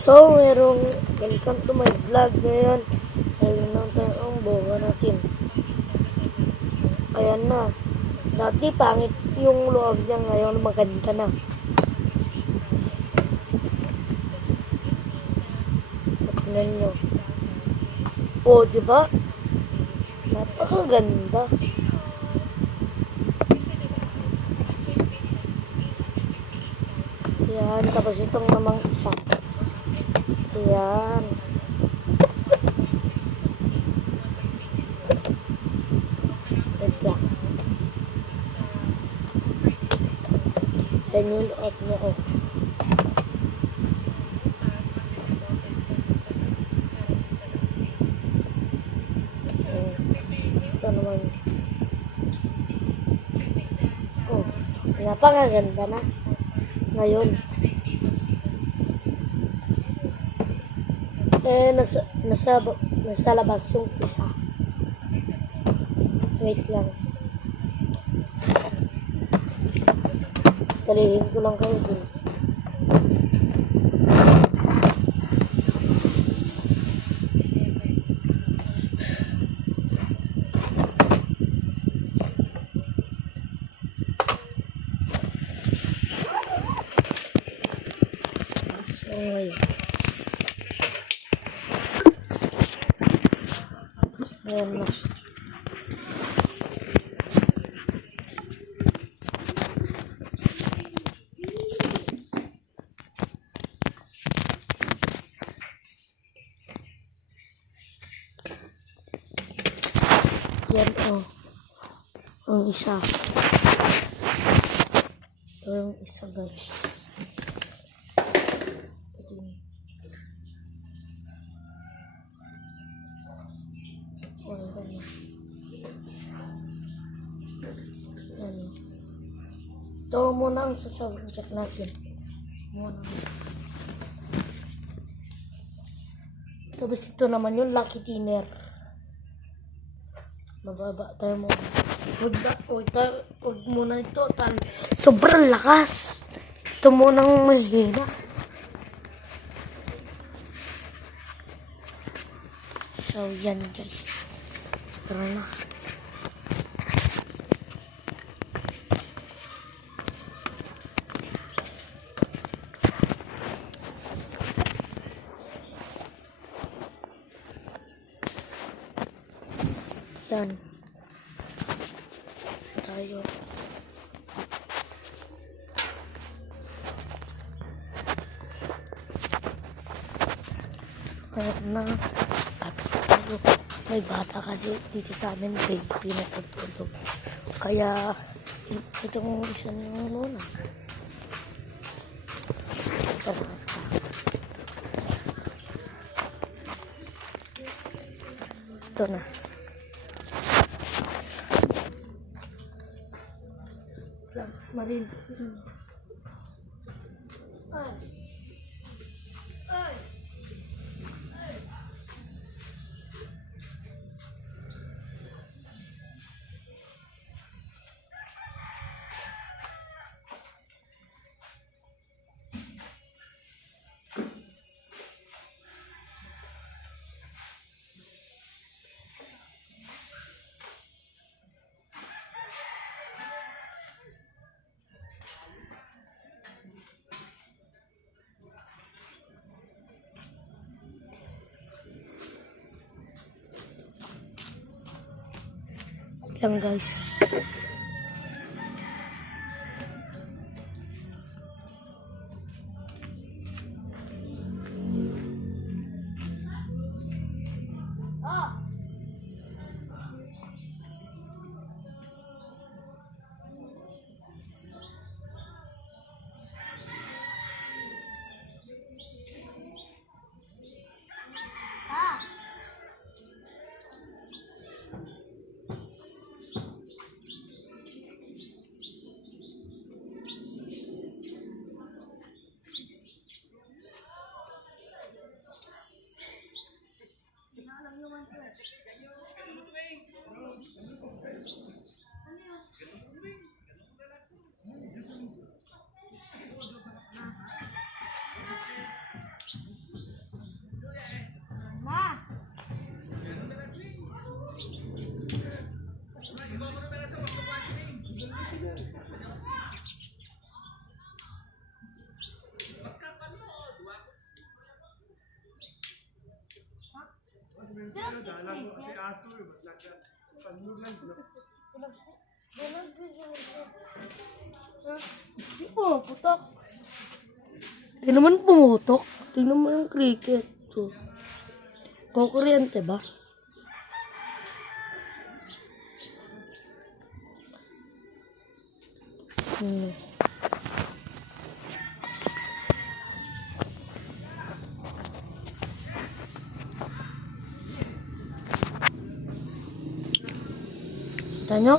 So, welcome to my vlog ngayon. Ayun lang tayo ang buha natin. Ayan na. Dati pangit yung loob niya, ngayon maganda na. Tignan nyo. O, diba? Napakaganda. Ayan, tapos itong namang isa. Ayan. Wait lang. Ayan yung loob niya, oh. Ito naman. Oh, napakaganda na. Ngayon. Nasa labas yung isa. Wait lang. Talihin ko lang kayo dun. So, ngayon. Ayan na. Yan oh. Ang isa. Ito yung isa guys. Yan. Ito muna ang check natin. Tapos ito naman yung lucky dinner. Mababa tayo muna. Huwag muna ito. Sobrang lakas. Ito munang mahina. So, yan guys. Tara na. Yan. Tayo. Ayan na. Tayo. May bata kasi dito sa amin, baby na tutulog. Kaya, itong isa na muna. Ito na. Marin. Lang guys. Hindi po, putok. Di naman pumutok. Tingnan mo yung cricket. So, kukuryente ba? Kita nyo?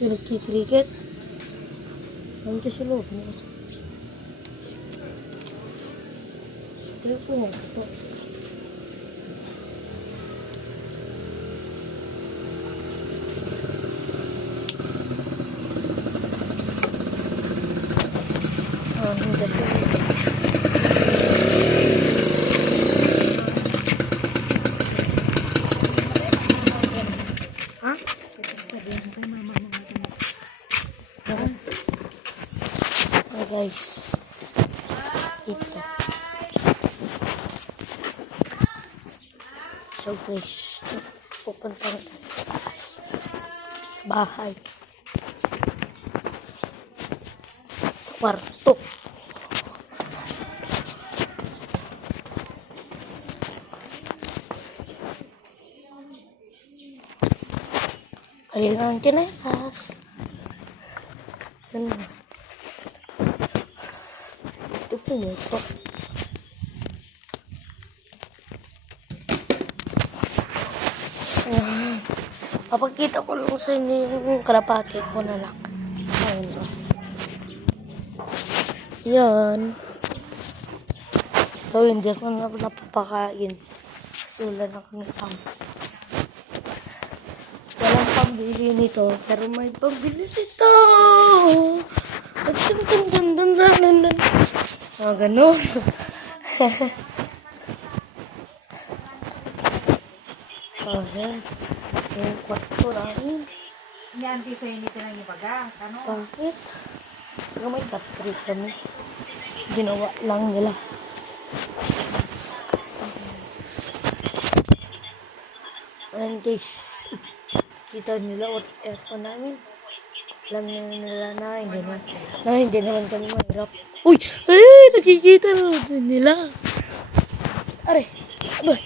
Yung nagkikriket. Nandiyan sa loob niya. Pero pumutok. Hindi po. Ha? Oh guys. Ito. So guys, pupunta na tayo sa bahay. Sa kwarto. Kailangan chinelas. Yan na. Ito pumutok. Papakita ko lang sa inyo yung kalapati ko na lang. Ayun o. Yan. So, hindi ako napapakain. Kasi wala na kami walang pambili nito, pero may pambili nito. At yung dandan. Ganun. Ayan. Yung kwarto namin. Yan, di sa init lang yung baga. Ano? Bakit? Pero may battery kami. Ginawa lang nila. Ayan guys. Kita nila what aircon namin. Alam nila na hindi naman kami mahirap. Uy! Ay! Nakikita nila. Are! Abay!